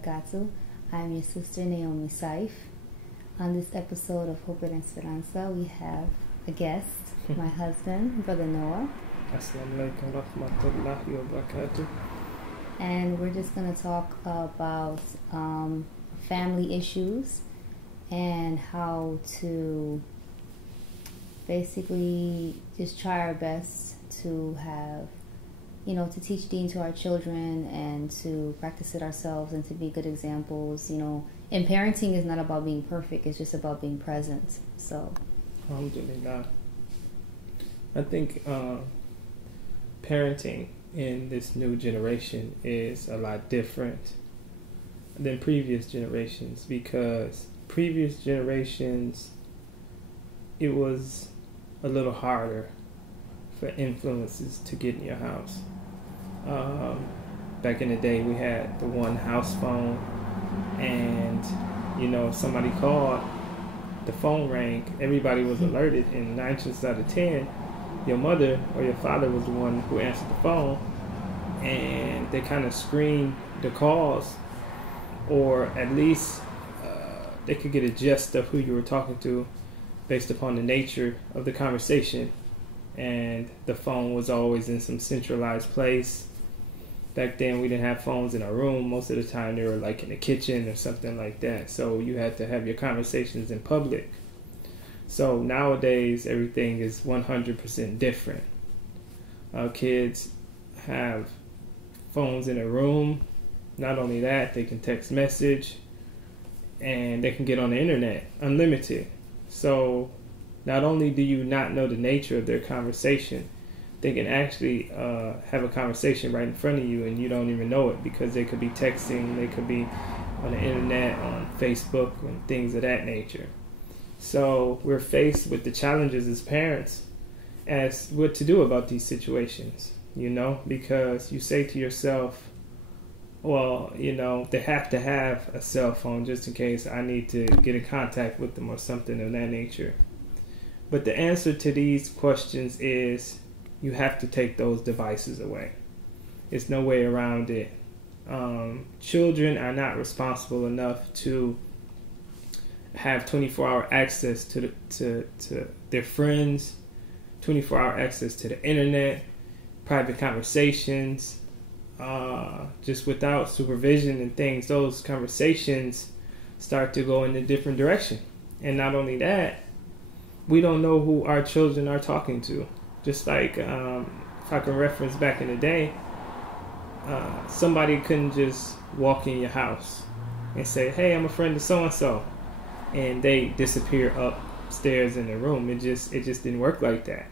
wabarakatuh. I'm your sister Naomi Saif. On this episode of Hope and Esperanza, we have a guest, my husband, Brother Noah. Assalamu alaikum warahmatullahi wabarakatuh. And we're just going to talk about family issues and how to basically just try our best to have, to teach Deen to our children and to practice it ourselves and to be good examples. And parenting is not about being perfect, it's just about being present. So, Alhamdulillah. I think parenting in this new generation is a lot different than previous generations, because previous generations, it was a little harder for influences to get in your house. Back in the day, we had the one house phone, and if somebody called, the phone rang, everybody was alerted, and 9 chances out of 10, your mother or your father was the one who answered the phone, and they kind of screened the calls, or at least they could get a gist of who you were talking to based upon the nature of the conversation. And the phone was always in some centralized place. Back then, we didn't have phones in our room. Most of the time, they were like in the kitchen or something like that. So you had to have your conversations in public. So nowadays, everything is 100% different. Kids have phones in a room. Not only that, they can text message, and they can get on the internet, unlimited. So not only do you not know the nature of their conversation, they can actually have a conversation right in front of you and you don't even know it, because they could be texting, they could be on the internet, on Facebook, and things of that nature. So we're faced with the challenges as parents as what to do about these situations, because you say to yourself, well, they have to have a cell phone just in case I need to get in contact with them or something of that nature. But the answer to these questions is you have to take those devices away. There's no way around it. Children are not responsible enough to have 24-hour access to their friends, 24-hour access to the internet, private conversations. Just without supervision and things, those conversations start to go in a different direction. And not only that, we don't know who our children are talking to. Just like, if I can reference back in the day, somebody couldn't just walk in your house and say, hey, I'm a friend of so-and-so, and they disappear upstairs in the room. It just didn't work like that.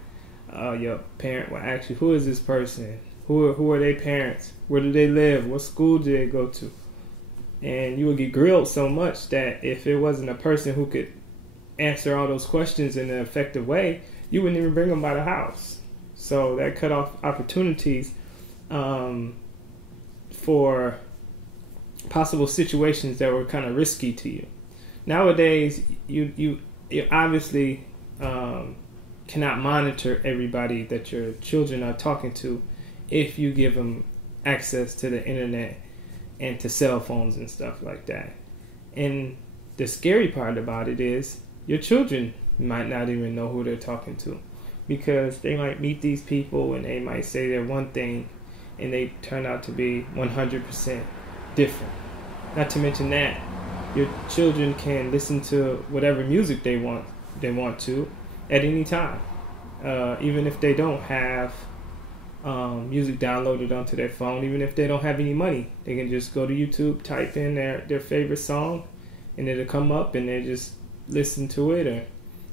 Your parent will ask you, who is this person? Who are their parents? Where do they live? What school do they go to? And you would get grilled so much that if it wasn't a person who could answer all those questions in an effective way, you wouldn't even bring them by the house. So that cut off opportunities for possible situations that were kind of risky to you. Nowadays, you obviously cannot monitor everybody that your children are talking to if you give them access to the internet and to cell phones and stuff like that. And the scary part about it is your children might not even know who they're talking to, because they might meet these people and they might say they're one thing and they turn out to be 100% different. Not to mention that your children can listen to whatever music they want to at any time, even if they don't have music downloaded onto their phone. Even if they don't have any money, they can just go to YouTube, type in their favorite song, and it'll come up, and they just listen to it or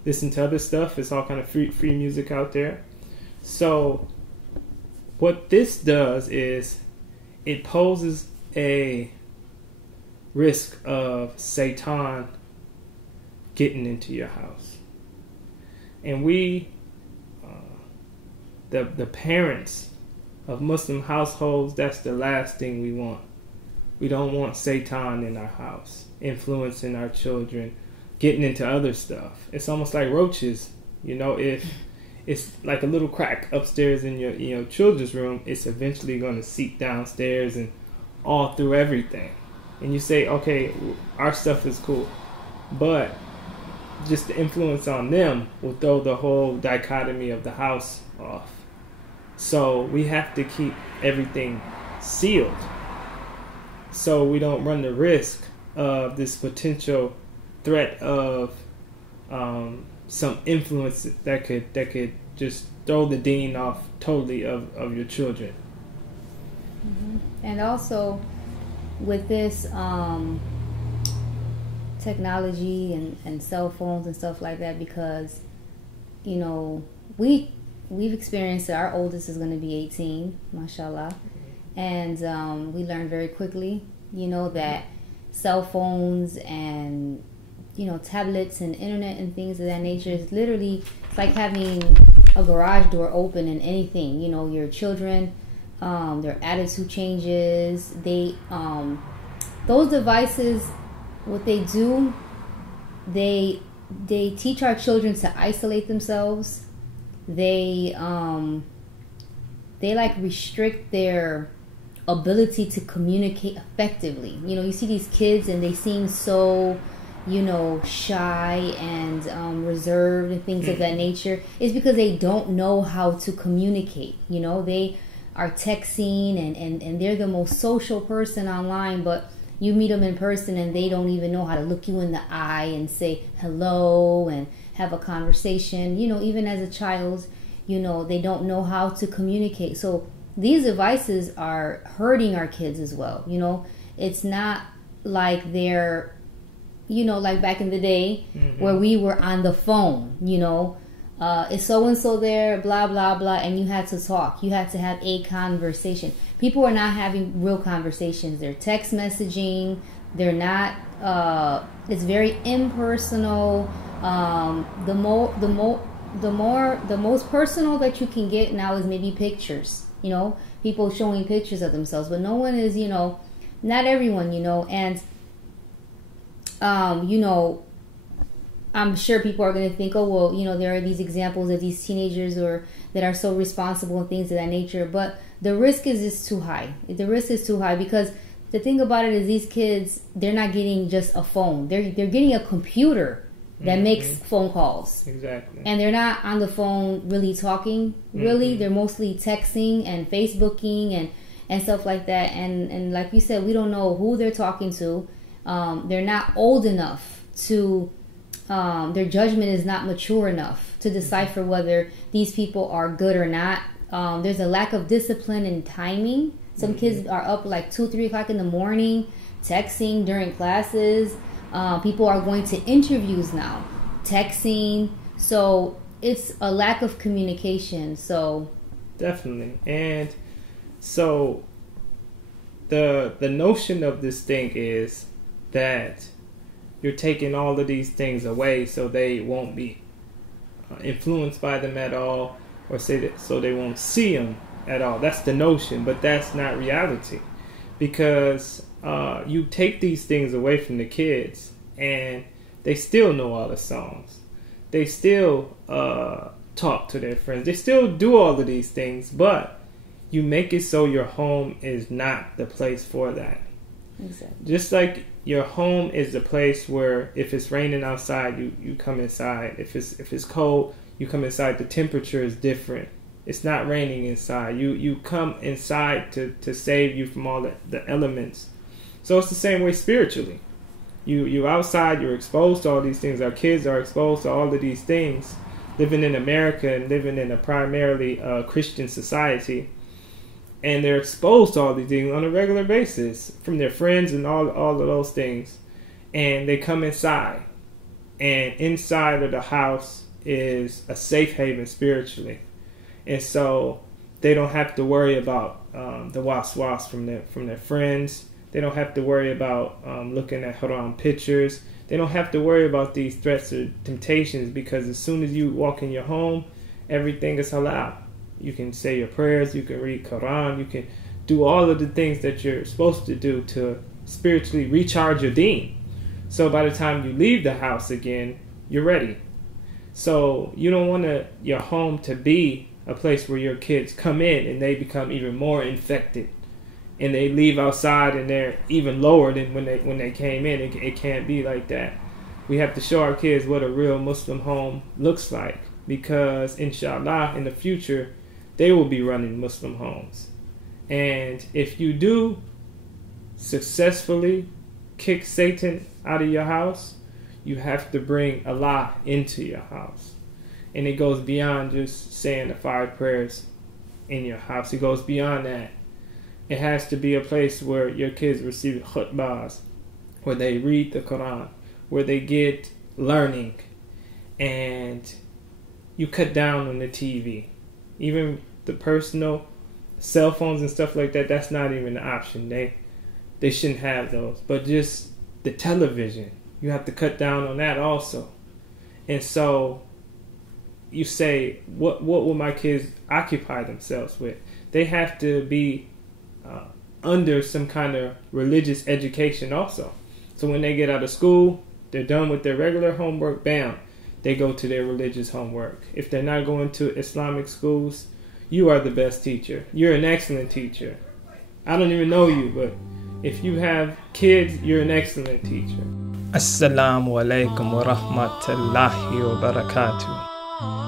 listen to other stuff. It's all kind of free music out there. So what this does is it poses a risk of Satan getting into your house. And we, the parents of Muslim households, that's the last thing we want. We don't want Satan in our house, influencing our children, getting into other stuff. It's almost like roaches. If it's like a little crack upstairs in your children's room, it's eventually going to seep downstairs and all through everything. and you say, okay, our stuff is cool, but just the influence on them will throw the whole dichotomy of the house off. So we have to keep everything sealed so we don't run the risk of this potential threat of some influence that could just throw the dean off totally of your children. Mm-hmm. And also with this technology and cell phones and stuff like that, because we've experienced it. Our oldest is going to be 18, mashallah, and we learned very quickly that cell phones and tablets and internet and things of that nature is literally, it's like having a garage door open and anything. Your children, their attitude changes. They those devices, what they do, they teach our children to isolate themselves. They like restrict their ability to communicate effectively. You see these kids and they seem so shy and reserved and things of that nature. It's because they don't know how to communicate. They are texting and they're the most social person online, but you meet them in person and they don't even know how to look you in the eye and say hello and have a conversation. Even as a child, they don't know how to communicate. So these devices are hurting our kids as well. It's not like they're, like back in the day where we were on the phone, is so-and-so there, blah, blah, blah, and you had to talk. You had to have a conversation. People are not having real conversations. They're text messaging. They're not, it's very impersonal. The most personal that you can get now is maybe pictures, people showing pictures of themselves, but no one is, not everyone, and, I'm sure people are going to think, oh, well, there are these examples of these teenagers that are so responsible and things of that nature. But the risk is just too high. The risk is too high because the thing about it is these kids, they're not getting just a phone. They're getting a computer that makes phone calls. Exactly. And they're not on the phone really talking. Really, they're mostly texting and Facebooking and stuff like that. And like you said, we don't know who they're talking to. They're not old enough to... their judgment is not mature enough to decipher whether these people are good or not. There's a lack of discipline and timing. Some kids are up like 2-3 o'clock in the morning texting during classes. People are going to interviews now texting, so it's a lack of communication. So definitely. And so the notion of this thing is that you're taking all of these things away so they won't be influenced by them at all, or so they won't see them at all. That's the notion, but that's not reality, because you take these things away from the kids and they still know all the songs. They still talk to their friends. They still do all of these things, but you make it so your home is not the place for that. Exactly. Just like your home is the place where if it's raining outside, you come inside. If it's cold, you come inside. The temperature is different. It's not raining inside. You come inside to save you from all the elements. So it's the same way spiritually. You outside, you're exposed to all these things. Our kids are exposed to all of these things. Living in America and living in a primarily Christian society. And they're exposed to all these things on a regular basis from their friends and all of those things. And they come inside. And inside of the house is a safe haven spiritually. And so they don't have to worry about the was-was from their friends. They don't have to worry about looking at haram pictures. They don't have to worry about these threats or temptations, because as soon as you walk in your home, everything is halal. You can say your prayers, you can read Quran, you can do all of the things that you're supposed to do to spiritually recharge your deen. So by the time you leave the house again, you're ready. So you don't want your home to be a place where your kids come in and they become even more infected and they leave outside and they're even lower than when they came in. It can't be like that. We have to show our kids what a real Muslim home looks like, because inshallah in the future they will be running Muslim homes. And if you do successfully kick Satan out of your house, you have to bring Allah into your house. And it goes beyond just saying the 5 prayers in your house. It goes beyond that. It has to be a place where your kids receive khutbahs, where they read the Quran, where they get learning, and you cut down on the TV. Even the personal cell phones and stuff like that, that's not even an option. They shouldn't have those. But just the television, you have to cut down on that also. And so you say, what will my kids occupy themselves with? They have to be under some kind of religious education also. So when they get out of school, they're done with their regular homework, bam, they go to their religious homework. If they're not going to Islamic schools, you are the best teacher. You're an excellent teacher. I don't even know you, but if you have kids, you're an excellent teacher. Assalamu alaikum wa rahmatullahi wa barakatuh.